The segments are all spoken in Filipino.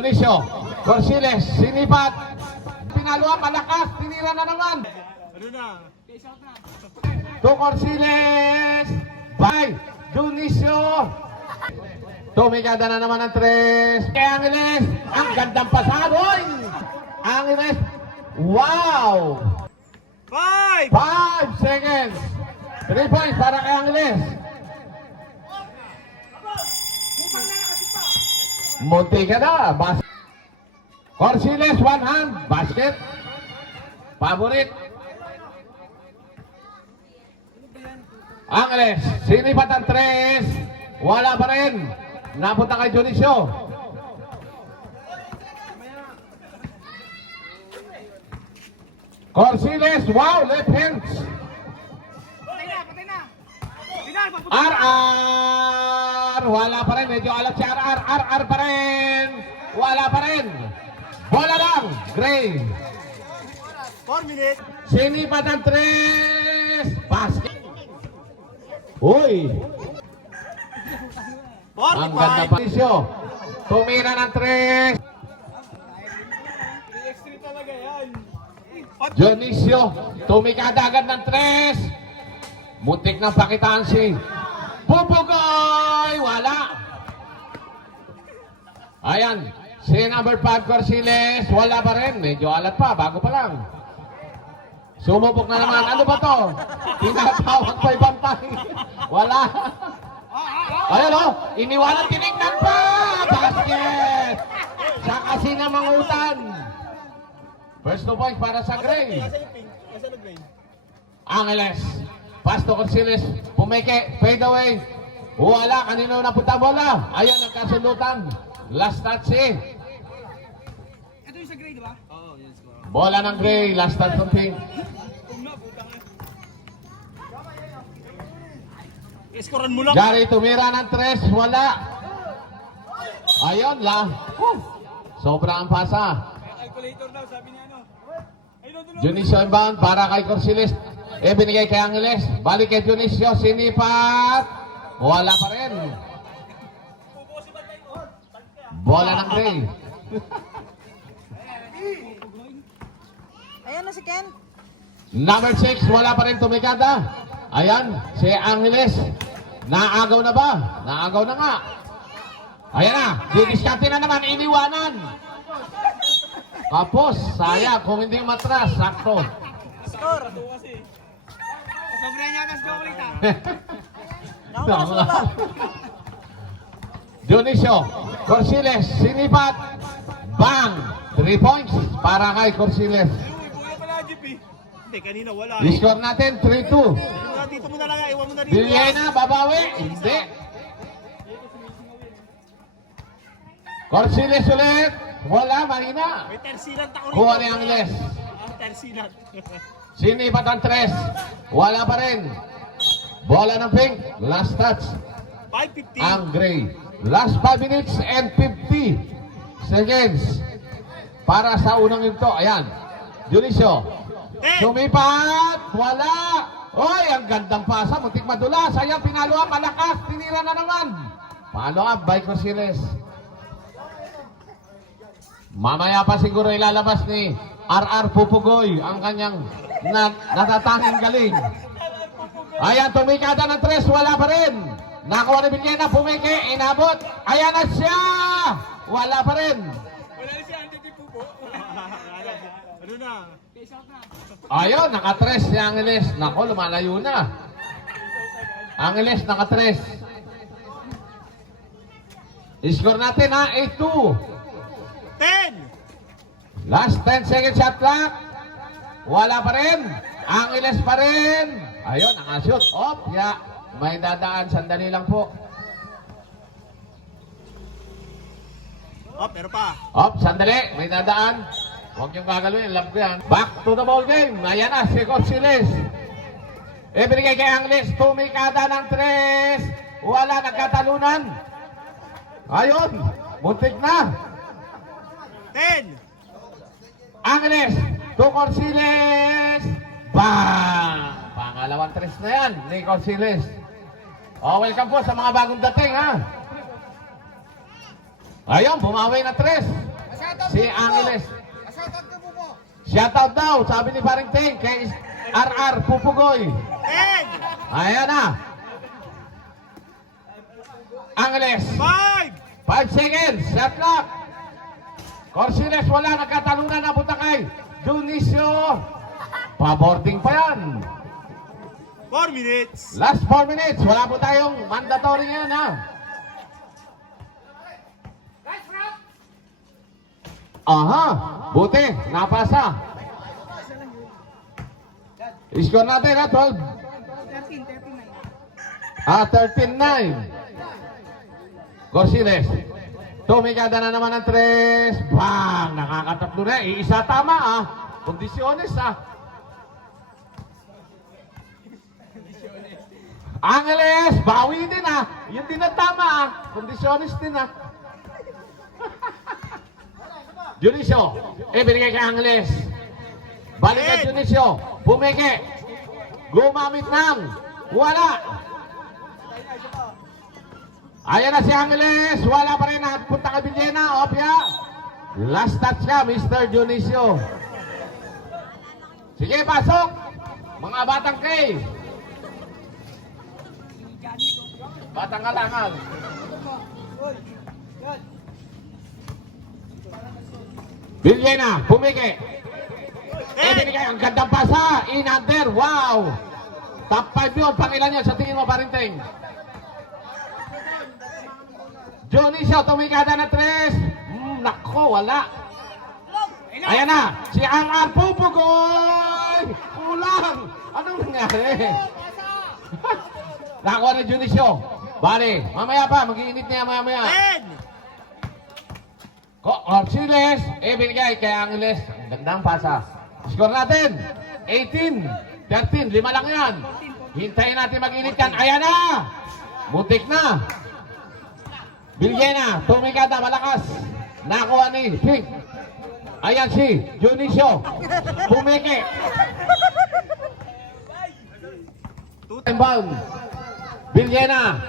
Dionisio, Corsiles, sinipat. Pinaluan, malakas, tinira na naman. Ano na? To Corsiles, by Dionisio. Tumigada na naman ang 3. Kay Angeles, ang gandang pasadoy. Angeles, wow! 5! 5 seconds. 3 points para kay Angeles. Munti ka na. Corsiles, one hand. Basket. Favorite. Angeles, sinipat ang 3. Wala pa rin. Napunta kay Dionisio. Corsiles, wow, left hands. Patay na! RR, wala pa rin. Medyo alat si RR. RR pa rin. Wala pa rin. Bola lang. Gray. 4 minutes. Sinipat ang 3. Basket. Uy. Ang ganda pa. Tumira ng 3. Extreme talaga yan. Dionisio, tumikada agad ng 3. Muntik na pakitaan si Pupugoy. Wala. Ayan. Si number 5, Corsiles. Wala pa rin. Medyo alat pa. Bago pa lang. Sumubok na naman. Ano ba to? Tinatawag pa ibang tayo. Wala. Ayan o. Iniwanan, tinignan pa. Basket. Sa kasi na mangutan. First 2 points para sa Gray. Nasa yung pink. Nasa yung green. Angeles. Pass to Corsiles. Pumeke. Fade away. Wala. Kanino napunta bola? Ayan ang kasundutan. Last touch eh. Ito yung sa gray, di ba? Oo, yes. Bola ng Gray. Last touch ng pink. Iskoran mo lang. Gary tumira ng 3. Wala. Ayun lang. Sobra ang pasa. Calculator daw, sabi niya ano. Dionisio inbound para kay Corsiles. Binigay kay Angeles. Balik kay Dionisio. Sinipat. Wala pa rin. Bola ng Gray. Ayan na si Ken. Number 6. Wala pa rin tumikada. Ayan. Si Angeles. Naagaw na ba? Naagaw na nga. Ayan na. Didiskarte na naman. Iniwanan. Kapos. Sayang. Kung hindi matras. Sakto. Score. Sobra niya tas chocolate ah. Naku, nakasulat. Dionisio. Corsiles. Sinipat. Bang. 3 points para kay Corsiles. Buya pala, Jeep eh. Hindi, kanina wala. I-score natin 3-2. Dito mo na lang, iwan mo na dito. Bilye na. Babawi. Hindi. Corsiles ulit. Wala. Mahina. May tersilan tako Kuha ni Angeles. Ang tersilan. Sinipat ang 3. Wala pa rin. Bola ng pink. Last touch. 5:50. Ang Gray. Last 5 minutes and 50 seconds para sa unang ito. Ayan. Dionisio. Sumipat. Wala. Oy, ang gandang pasa. Muntik madulas. Ayan, pinaluan. Malakas. Tinira na naman. Follow up by Corsiles. Mamaya pa siguro ilalabas ni RR Pupugoy ang kanyang natatanging galing. Ayan, tumikada ng 3. Wala pa rin. Nakuha ni Bilyena. Pumike. Inabot. Ayan na siya. Wala pa rin. Wala na siya, hindi pupo. Ano na? Ayun, naka-3 si Angeles. Nako, lumalayo na. Angeles, naka-3. I-score natin ha, 8-2. 10! Last 10 seconds shot clock. Wala pa rin. Angeles pa rin. Ayun, nakashoot. Op, ya. May dadaan. Sandali lang po. Oh, pero pa. Op, sandali. May dadaan. Huwag yung gagalawin. Love ko yan. Back to the ball game. Ayan na, si Corsiles. Ibigay kay Angeles. Tumikada ng 3. Wala, nagkatalunan. Ayun. Muntik na. 10! Angeles. To Corsiles. Bang! Pangalawang 3 na yan ni Corsiles. Oh, welcome po sa mga bagong dating ha. Ayun, bumawi na 3. si Angeles. Shoutout daw, sabi ni Paring Teng, kay RR Pupugoy. 10, Ayan na. Angeles. 5, 5 seconds. Shot clock. Corsiles, wala. Nagkatalunan na punta kay Junicio. Paboarding pa yan. 4 minutes. Last 4 minutes. Wala po tayong mandatory ngayon, ha? Aha. Buti. Napasa. Score natin, ha? 12. 13-9. Corsiles. Tumigada na naman ng 3. Bang! Nakakatatlo na. Isa tama, ha? Kondisyones, ha? Angeles! Bawi din, ha? Yun din na tama, ha? Kondisyones din, ha? Junicio. Binigay kay Angeles. Balik kay Junicio. Bumeke. Gumamit ng wala. Ayan na si Angeles. Wala pa rin. Punta kay Villena. Opya. Last touch ka, Mr. Junicio. Sige, pasok. Mga batang kay. Batang kalangan. Villena. Bumeke. Binigay ang gandang pasa. In under. Wow. Top 5 yun. Pangilan yan sa tingin mo, Parinteng. Junicio, tumikada na 3. Nako, wala. Ayan na. Si RR Pupugoy. Kulang. Anong nangyari? Nakakuha na Junicio. Bale, mamaya pa. Mag-iinit na yan mamaya. 10, Corsiles, binigay kay Angeles. Ang gandang pasa. Score natin, 18-13. 5 lang yan. Hintayin natin mag-init yan. Ayan na! Mutik na. Villena, tumikada, malakas. Nakuha ni Pink. Ayan si Junicio. Pumiki. Time bound. Villena.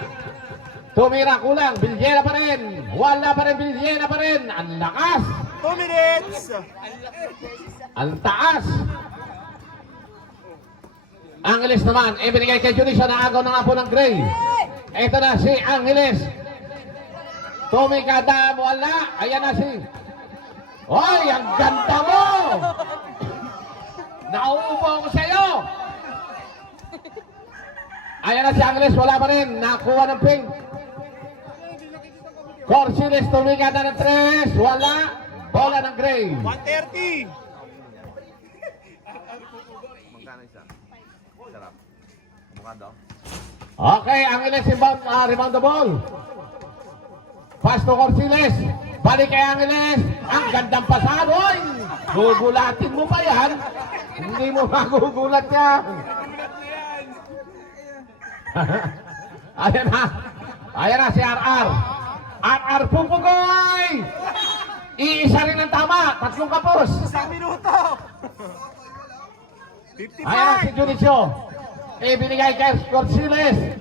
Tumira, kulang. Villena pa rin. Wala pa rin. Villena pa rin. Ang lakas. 2 minutes. Ang taas. Angeles naman. Binigay kay Junicio. Naagaw na nga po ng Gray. Ito na si Angeles. Tumikada. Wala. Ayan na si... Hoy, ang ganda mo! Nauupo ako sa'yo. Ayan na si Angeles. Wala pa rin. Nakuha ng pink. Corsiles, tumikada ng 3. Wala. Bola ng Gray. 130. Okay, Angeles rebound the ball. Pass to Corsiles. Balik kay Angeles. Ang gandang pasado. Oy! Gugulatin mo pa yan. Hindi mo magugulat yan. Ayan na. Ayan na si RR. RR Pupugoy! Iisa rin ang tama. 3 kapos. 1 minuto. Ayan na si 55. Junicio. Binigay kay Corsiles.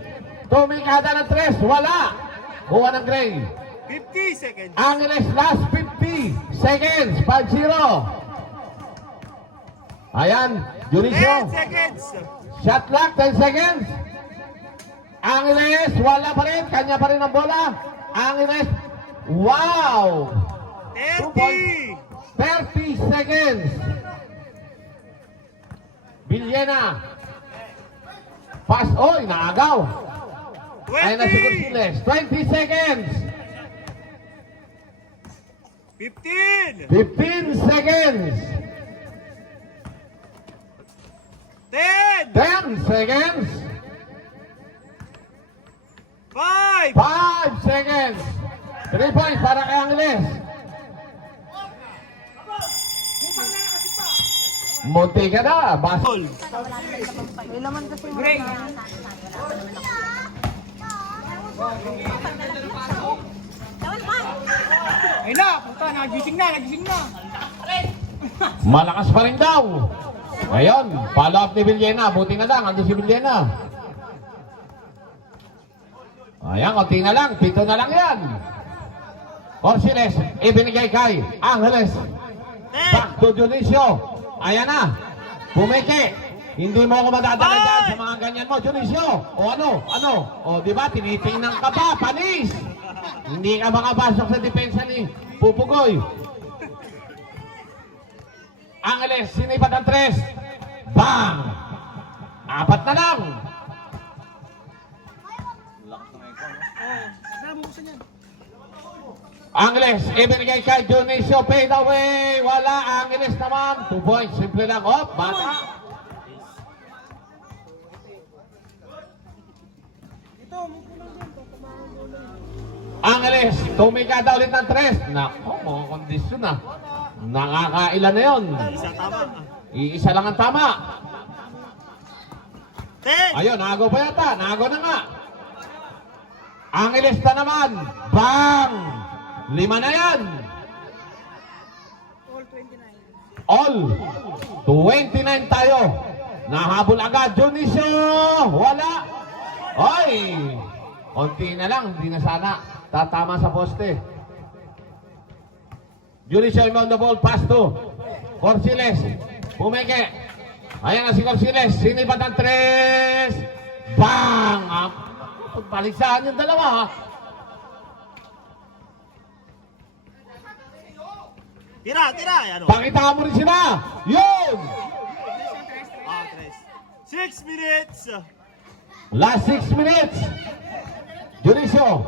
Tumikada ng 3. Wala. Kuha ng Gray. 50 seconds. Angeles last 50 seconds. 5-0. Ayan. Junicio. 10 seconds. Shot clock. 10 seconds. Angeles. Wala pa rin. Kanya pa rin ang bola. Angeles. Wow. 30. 30 seconds. Villena. Pass. Oy, naagaw. Ayan na si 20. Corsiles. 20 seconds. 15. 15 seconds. 10. 10 seconds. 5. 5 seconds. 3 points para kay Angeles. Munti ka na. Basol. May laman kasi mo. Ay na, puta, nagising na. Malakas pa rin daw. Ngayon, follow up ni Villena. Buti na lang. Ando si Villena. Ayan, konti na lang. 7 na lang yan. Corsiles, ibinigay kay Angeles. Ten. Back to Dionisio. Ayan na. Pumiki. Hindi mo ako madadala dyan sa mga ganyan mo, Dionisio. O ano? O di ba, tinitingnan ka ba? Panis! Hindi ka makapasok sa depensa ni Pupugoy. Angeles, sinipat ang 3. Bang! 4 na lang. Angeles, ibinigay kay Dionisio, fade away. Wala, Angeles naman. 2 points, simple lang. Oh, bata. Angeles, tumikada ulit ng 3. Nako, mga kondisyon na. Nakakailan na yun. Isa tama. Iisa lang ang tama. Ten. Ayun, nagaw pa yata. Nagaw na nga. Angeles na naman. Bang! 5 na yan. All 29 tayo. Nahabol agad. Dionisio. Wala. Oy. Konti na lang. Hindi na sana. Tatama sa poste. Dionisio inbound the ball. Pass to Corsiles. Pumeke. Ayan na si Corsiles. Sinipat ang 3. Bang! Pagbaliksaan yung dalawa. Tira. Ano? Pakita mo rin sila. Yun! Ah, tres. 6 minutes. Last 6 minutes. Dionisio.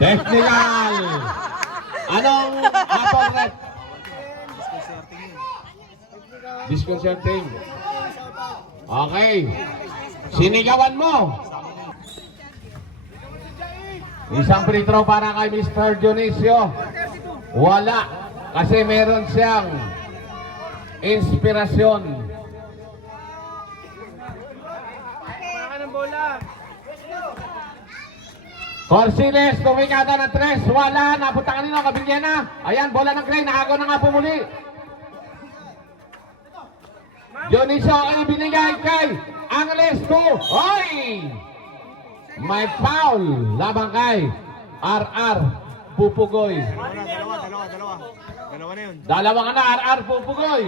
Technical. Anong atong red? Disconcerting. Okay. Sinigawan mo. Isang free throw para kay Mr. Dionisio. Wala. Kasi meron siyang inspirasyon. Corsiles, tumikada ng 3. Wala. Napunta kanino. Kabigyan na. Ayan, bola ng Gray. Nakagaw na nga pumuli. Dionisio ay binigay kay Angeles 2. Oy! May foul. Labang kay RR Pupugoy. Dalawa. Dalawa na yun. Dalawa ka na, RR Pupugoy.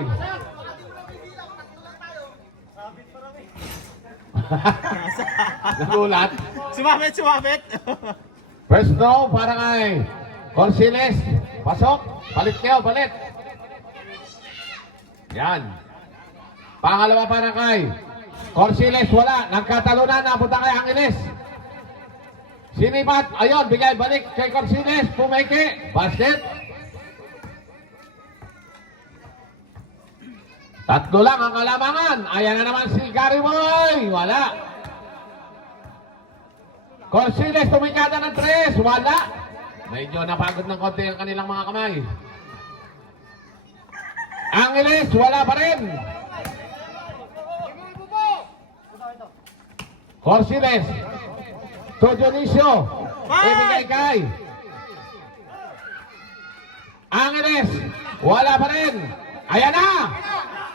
Nagulat. Sumabit. First throw para kay Corsiles. Pasok. Palit kayo, palit. Yan. Pangalawa para kay Corsiles. Wala. Nagkatalo na. Napunta kay Angeles. Sinipat. Ayun. Bigay balik kay Corsiles. Pumeke. Basket. Tatlo lang ang kalamangan. Ayan na naman si Gary Boy. Wala. Corsiles tumikada ng 3. Wala. Medyo napagod ng konti ang kanilang mga kamay. Angeles, wala pa rin. Corsiles. To Dionisio. Ibigay kay Angeles. Wala pa rin. Ayan na.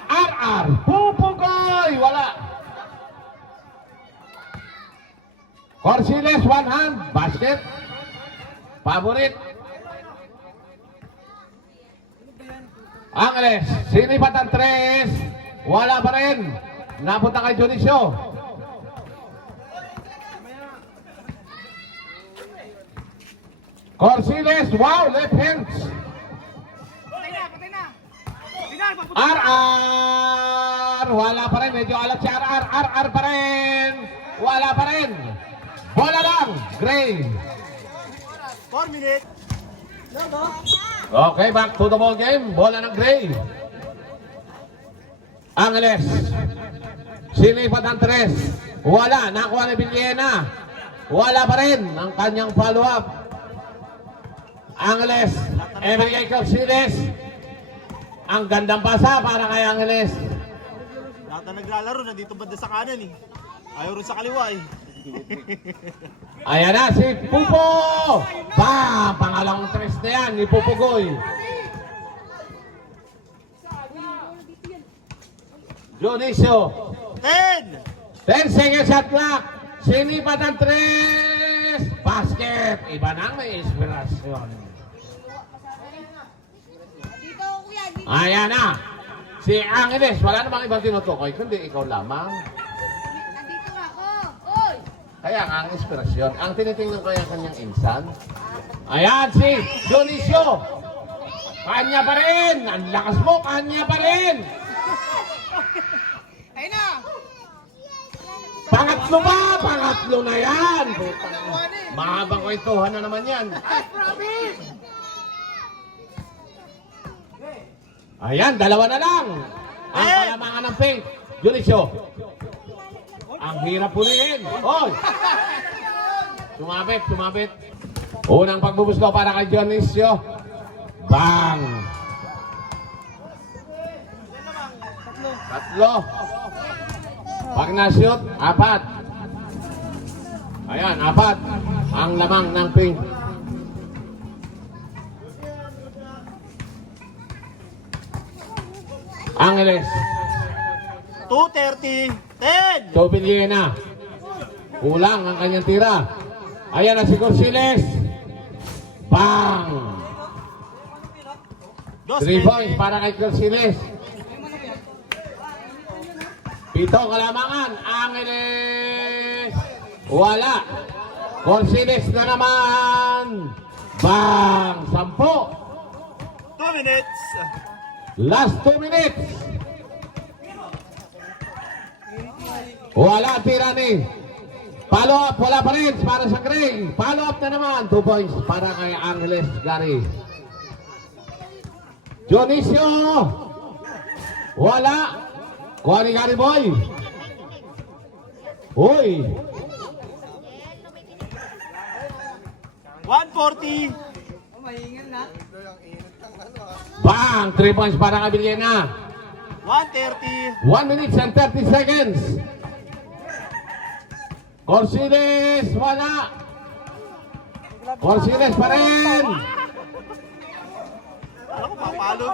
RR. Pupugoy. Wala. Corsiles, one hand. Basket. Favorite. Angeles. Sinipat ang 3. Wala pa rin. Napunta kay Dionisio. Corsiles. Wow. Left hands. RR. Wala pa rin. Medyo alat si RR. RR pa rin. Wala pa rin. Bola lang. Gray. 4 minutes. Okay, back to the ball game. Bola ng Gray. Angeles. Sinipat ang 3. Wala. Nakuha ni Villena. Wala pa rin ang kanyang follow-up. Angeles. Every Corsiles. Ang gandang pasa para kay Angeles. Lahat na naglalaro, nandito banda sa kanan eh. Ayaw rin sa kaliwa eh. Ayan na si Pupo. Pangalawang 3 na yan ni Pupugoy. Dionisio. 10. 10 seconds shot clock. Sinipat ang 3. Basket! Iba nang may inspirasyon. Dito, kuya, dito. Ayan na. Si Angeles, wala namang ibang tinutukoy, kundi ikaw lamang. Andito nga ako. Oy! Kaya nga ang inspirasyon. Ang tinitingnan ko yung kanyang insan. Ayan si Dionisio. Kanya pa rin. Ang lakas mo, kanya pa rin. Ayun na! Pangatlo ba? Pangatlo na yan. Mahabang kwentuhan na naman yan. Ayan, dalawa na lang. Ang kalamangan ng pink. Dionisio. Ang hirap puliin. Oy! Sumabit, sumabit. Unang pagbubuslo para kay Dionisio. Bang! Tatlo. Pag na-shoot, 4. Ayan, 4. Ang lamang ng pink. Angeles. 2:30. 10. Tobin na. Kulang ang kanyang tira. Ayan na si Corsiles. Bang! 3 points para kay Corsiles. 7 kalamangan. Angeles. Wala. Corsiles na naman. Bang! 10. 2 minutes. Last 2 minutes. Wala tira ni. Follow up, wala pa rin para sa Gray. Follow up na naman. 2 points para kay Angeles Gary. Dionisio. Wala. Kuha ni Gary Boy. Uy. 1:40. Bang! 3 points para kay Villena. 1:30. 1 minute and 30 seconds. Corsiles, wala. Corsiles pa rin. Alam ko, papalo.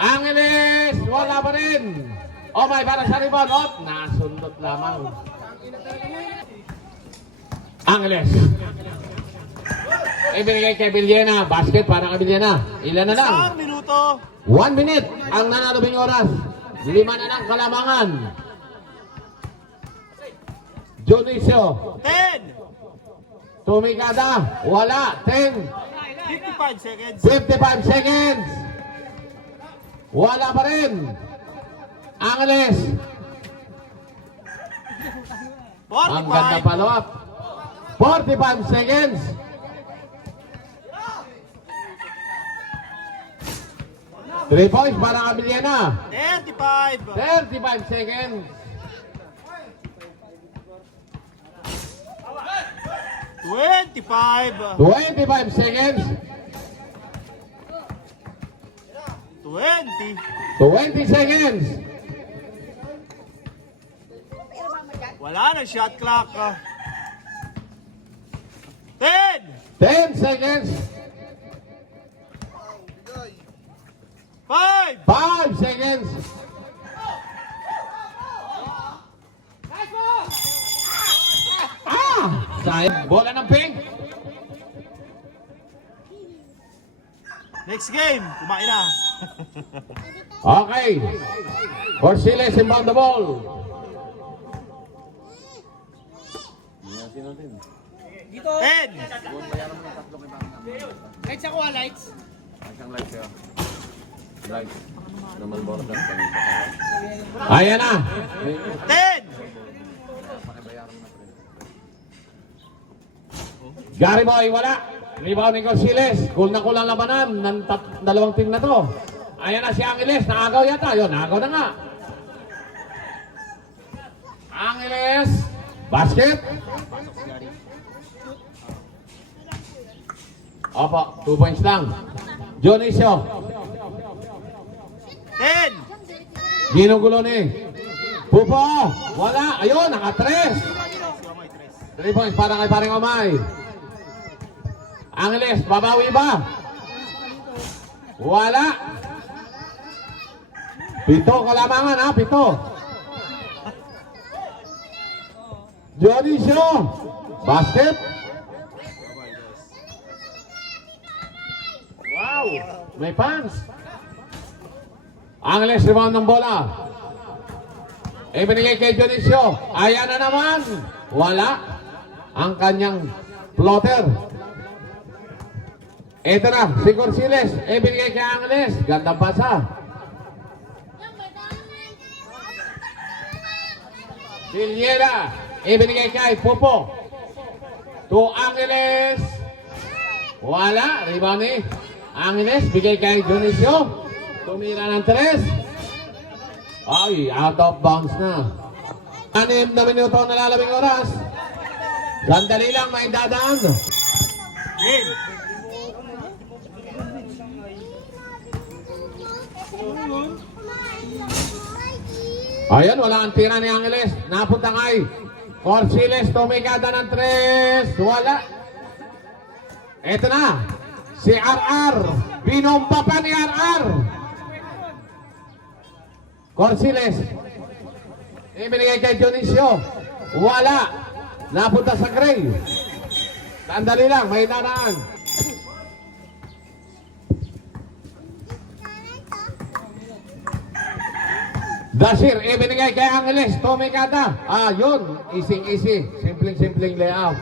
Angeles, wala pa rin. Oh my, para sa rebound. Oh, nasundot lamang. Angeles. Ibigay kay Villena. Basket para kay Villena. Ilan na lang? 1 minuto. 1 minute ang nanalubing oras. 5 na lang kalamangan. Dionisio. 10. Tumikada. Wala. 10. 55 seconds. 55 seconds. Wala pa rin. Angeles. Ang ganda 45. follow up. 45 seconds. Three points para Abiliana. 35. 35 seconds. 25. 25 seconds. 20. 20 seconds. Wala na shot clock. 10. 10 seconds. 5. 5 seconds. Ah! Sayang. Bola ng pink. Next game. Kumain na. Okay. Corsiles inbound the ball. 10. Lights ako, lights. Ayan na. 10. Gary Boy, wala. Rebound ni Corsiles. Cool na kulang labanan ng dalawang team na to. Ayan na si Angeles. Naagaw yata. Yun, naagaw na nga. Angeles. Basket. Opo, 2 points lang. Dionisio. 10. Ginugulo ni. Pupo. Wala. Ayun, naka-3. 3 points para kay paring Omay. Angeles, babawi ba? Wala. 7 kalamangan ha, 7. Dionisio. Basket. Wow. May pants. Angeles rebound ng bola. Ibinigay kay Dionisio. Ayan na naman. Wala. Ang kanyang floater. Ito na. Si Corsiles. Ibinigay kay Angeles. Gandang pasa. Siliera. Ibinigay kay Popo. To Angeles. Wala. Rebound ni Angeles. Bigay kay Dionisio. Tumira ng 3. Ay, out of bounds na. 6 na minuto na lalabing oras. Sandali lang, may dadaan. Game. Ayan, wala ang tira ni Angeles. Napunta kay Corsiles, tumigada ng 3. Wala. Ito na. Si RR. Binomba pa ni RR. Corsiles. Ibinigay kay Dionisio. Wala. Napunta sa Gray. Sandali lang, may dadaan. Dasir, ibinigay kay Angeles, tumikata. Yun, easy. Simpleng layout.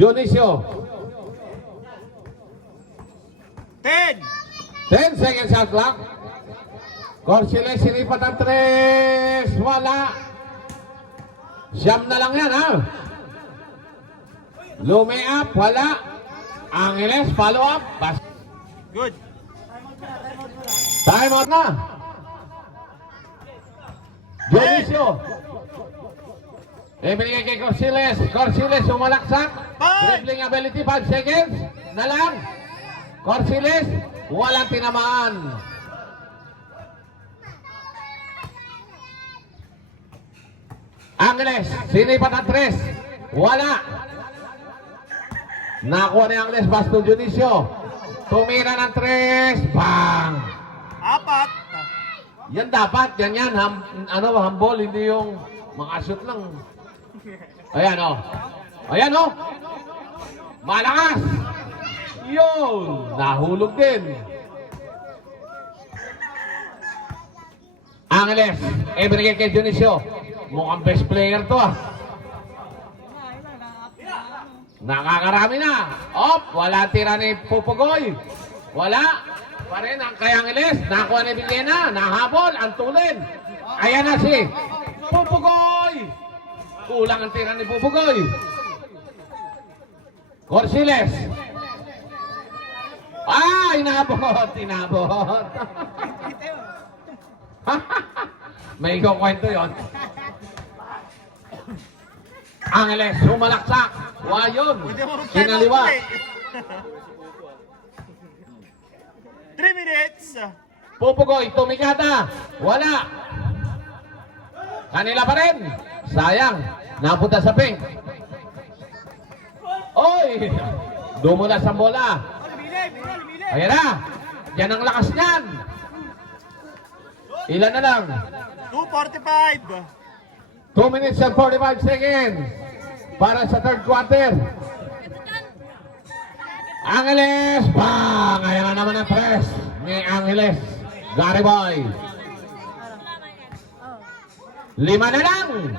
Dionisio. 10. 10 seconds shot clock. Corsiles, sinipat ang 3. Wala. Siyam na lang yan, ha? Lume up, wala. Angeles, follow up. Good. Time out na. Dionisio. Ibinigay kay Corsiles. Corsiles sumalaksak. Dribbling ability 5 seconds. Na lang. Corsiles. Walang tinamaan. Angeles. Sinipat ang 3. Wala. Nakuha ni Angeles. Basto Dionisio. Tumira ng 3. Bang! 4. Yan dapat, yan. Humble, hindi yung makashoot lang. Ayan, oh. Ayan, oh. Malakas. Yun. Nahulog din. Angeles. Ibinigay kay Dionisio. Mukhang best player to, ah. Nakakarami na. Wala tira ni Pupugoy. Wala. Pa rin ang kay Angeles. Nakuha ni Villena. Nahabol. Ang tulin. Ayan na si Pupugoy. Kulang ang tira ni Pupugoy. Corsiles. Inabot. May kwento yon. Angeles, sumalaksak. Wayon. Kinaliwa. 3 minutes. Pupugoy, tumikata. Wala. Kanila pa rin. Sayang. Napunta sa pink. Oy! Dumulas ang bola. Ayan na. Yan ang lakas niyan. Ilan na lang? 2:45. 2 minutes and 45 seconds para sa third quarter. Angeles, bang! Ayan na naman ang 3 ni Angeles. Gary Boy. 5 na lang.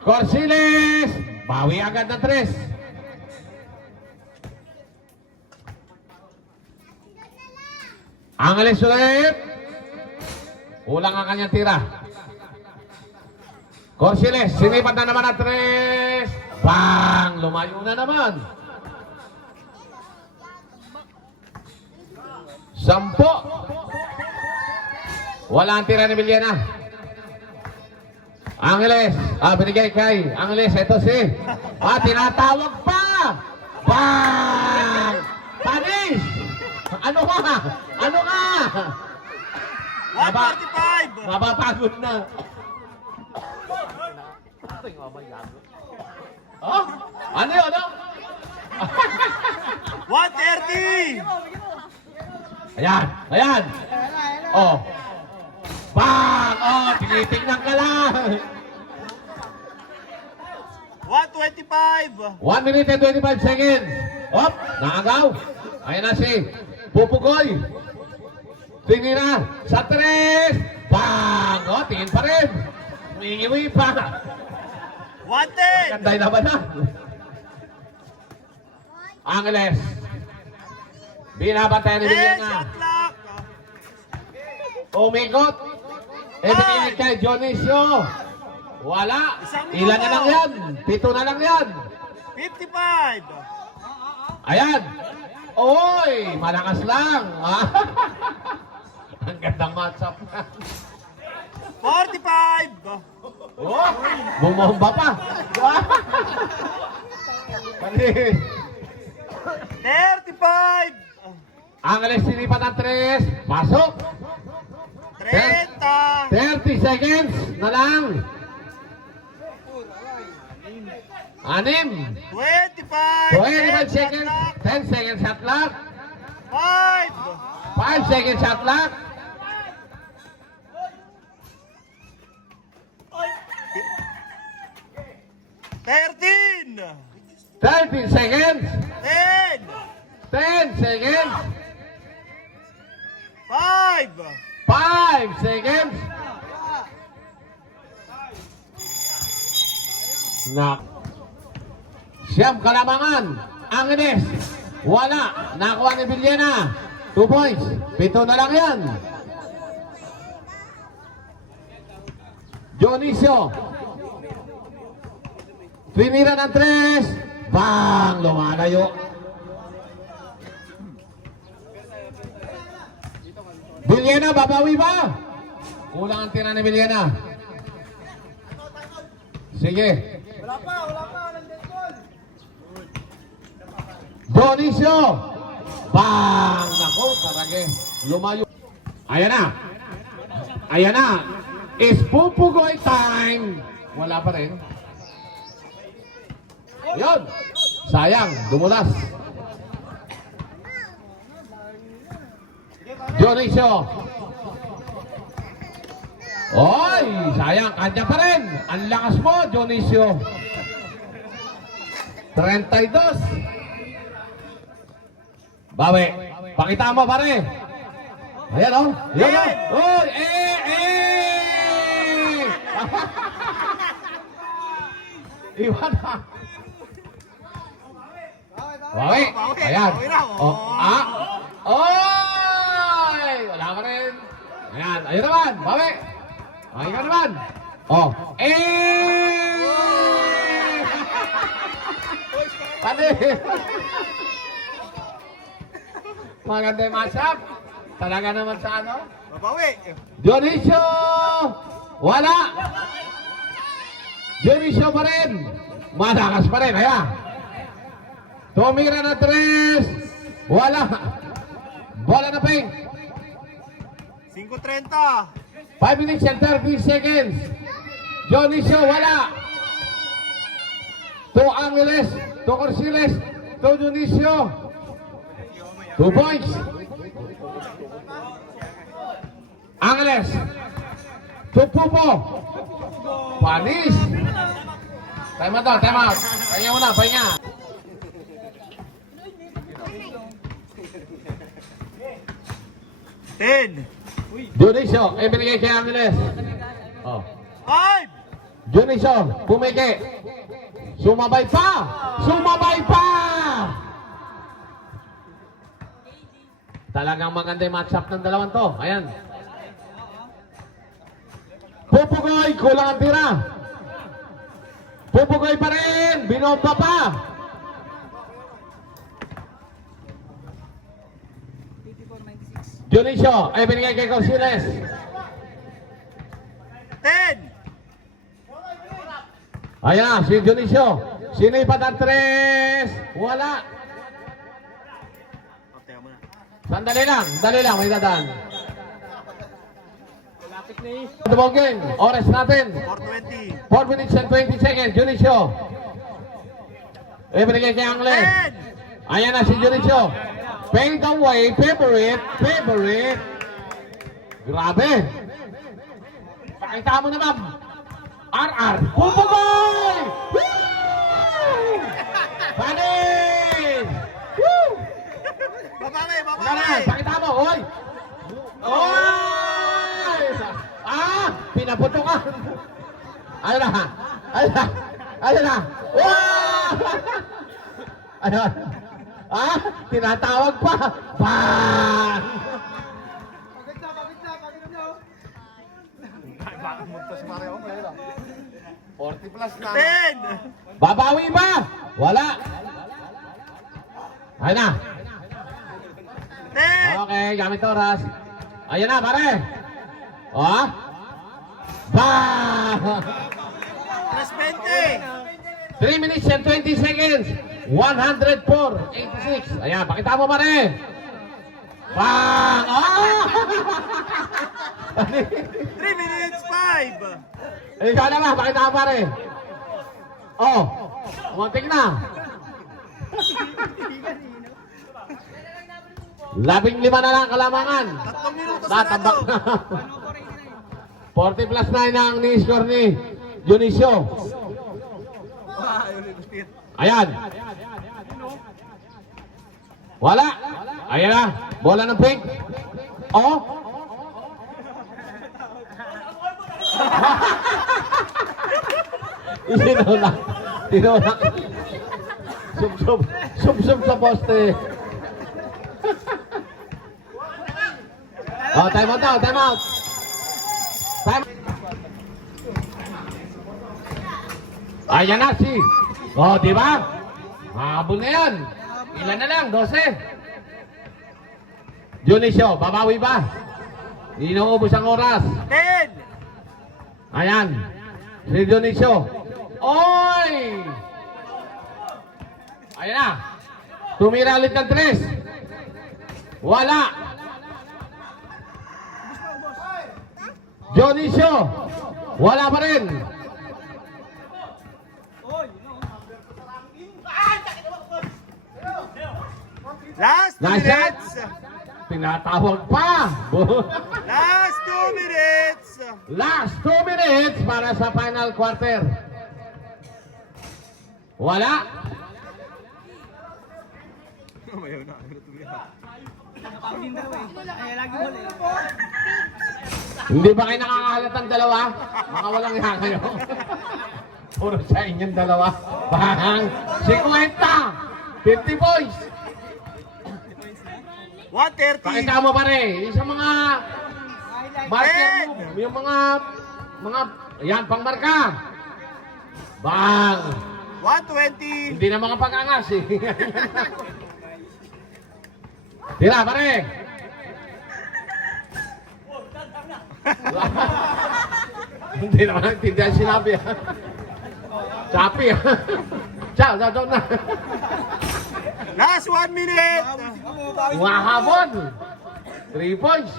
Corsiles, bawi agad ng 3. Angeles ulit. Ulang ang kanyang tira. Corsiles, sinipat na naman ang 3. Bang! Lumayo na naman. 10. Wala ang tira ni Villena. Angeles, binigay kay Angeles. Ito si, tinatawag pa. Bang! Panis! Ano ka? 1:45. Mapapagod na. Ano yun? 1:30. Ayan. Bang! Tinitignan ka lang. 125. 1 minute and 25 seconds. Op, naagaw. Ayan na si Pupugoy. Tinira sa 3. Bang! O, tingin pa rin. Umiiwi pa. 110. Kanday na ba na? Angeles. Binabatay ni 10 Villena. shot clock. Umikot. Ibigay kay Dionisio. Wala. Ilan na lang yan? 7 na lang yan. 55. Ayan. Oy, malakas lang. Ang gandang matchup na. 45. Oh, bumomba pa. Panis. 35. Angeles sinipat ng 3. Pasok. 30. 30 seconds na lang. 6. 25. 25 seconds. 10 seconds shot clock. 5. 5 seconds shot clock. 13. 13 seconds. 10. 10 seconds. 5. 5 seconds. Nak. Siyam kalamangan. Angeles. Wala. Nakuha ni Villena. 2 points. 7 na lang yan. Dionisio. Tinira ng 3. Bang! Lumalayo. Villena, babawi ba? Kulang ang tira ni Villena. Sige. Wala pa. Dionisio. Bang! Nako, tarage. Lumayo. Ayan na. Ayan na. Is Pupugoy time. Wala pa rin. Yun. Sayang. Dumulas. Dionisio. Oy, sayang. Kanya pa rin. Ang lakas mo, Dionisio. 32. Bawi. Pakita mo, pare. Ayan, oh. Ayan, oh. Oy, Iwan na. Bawi. Ayan. Oh, Oy! Wala pa rin. Ayan. Ayun naman. Bawi. Ayun ka naman. Oh. Panis. Maganda yung matchup. Talaga naman sa ano? Babawi. Dionisio! Wala! Dionisio pa rin! Malakas pa rin, ayan. Tumira na 3. Wala! Bola na pink. 5:30. 5 minutes and 30 seconds. Dionisio, wala! To Angeles, to Corsiles, to Dionisio. 2 points. Angeles. To Pupo. Panis. Time out, time out. Pahinga muna, pahinga. Ten. Dionisio, binigay kay Angeles. Oh. 5. Dionisio, pumiki. Sumabay pa! Sumabay pa! Talagang maganda yung matchup ng dalawang to. Ayan. Pupugoy, kulang ang tira. Pupugoy pa rin. Binomba pa. Dionisio, binigay kay Corsiles. 10. Ayan, si Dionisio. Sinipat ang 3. Wala. Teka muna. Sandali lang, may dadaan. Ito bang game? Oras natin. 4:20. 4 minutes and 20 seconds. Dionisio. Binigay kay Angeles. 10. Ayan na si Dionisio. Fade away, favorite. Grabe. Pakita mo naman. RR. Pupugoy! Woo! Panis! Woo! Babawi, Wala na, babawi. pakita mo, hoy! Hoy! Ah! Pinaputukan! Ayun na! Ayun na! Ayun na! Wow! Ayun! Ah! Tinatawag pa! Bang! Bakit muntas Mario? 40 plus na. 10. Babawi ba? Wala! Ayun na! 10. Okay, gamit oras. Ayan na, pare! Oh! Bang! Plus 20. 3 minutes and 20 seconds. 104.86. Ayan, pakita mo pare. Bang! Oh! 3 minutes 5. Ikaw na ba, pakita mo pare. Oh, umantik na. 15 na lang kalamangan. 3 minutos Natambak na. na. 40 plus 9 ang ni-score ni Dionisio. Ayan. Wala. Ayan na. Bola ng pink. Oh. Isinulak. Tinulak. Sub-sub. Sub-sub sa poste. Oh, time out daw. Time out. Time. Ayan na si. Oh, di ba? Habol na yan. Ilan na lang? 12. Dionisio, babawi ba? Inuubos ang oras. 10. Ayan. Si Dionisio. Oy! Ayan na. Tumira ulit ng 3. Wala. Dionisio. Wala pa rin. Last 2 Nice shot. minutes. Tinatawag pa. Last 2 minutes. Last 2 minutes para sa final quarter. Wala. Hindi ba kayo nakakahalatang dalawa? Baka walang nga kayo. Puro sa inyong dalawa. Bahang 50. 50 points. 130. Pakita mo pare. Yung sa mga marker mo. Yung mga yan, pangmarka. Bang. 120. Hindi na mga pag-angas eh. Tira pare. Hindi naman naintindihan sinabi ha. Chapi ha. Ciao, na. Last 1 minute. Mahabon. 3 points.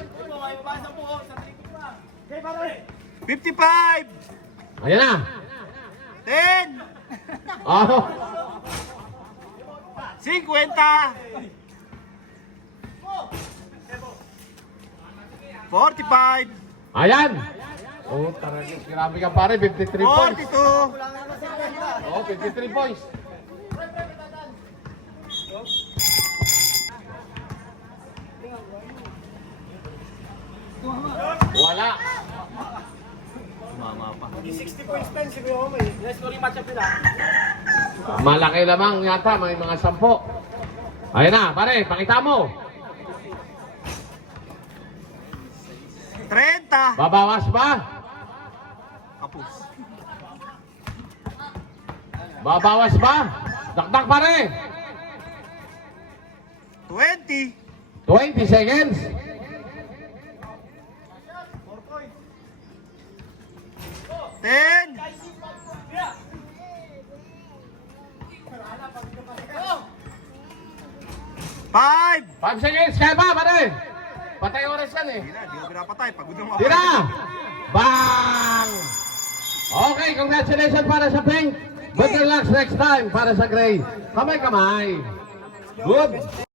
55. Ayan na. 10. Oh. 50. 45. Ayan. Oh, taragis. Grabe ka pare. 53 points. 42. Oh, 53 points. Wala. Malaki lamang yata, may mga 10. Ayan na, pare, pakita mo. 30. Babawas ba? Kapus. Babawas ba? Dakdak pare. 20. 20 seconds. 10. 5. 5 seconds, kaya ba pare? Patay oras yan eh. Hindi na, di ko pinapatay. Pagod na mga Tira! Bang! Okay, congratulations para sa pink. Good luck next time para sa gray. Kamay-kamay. Good.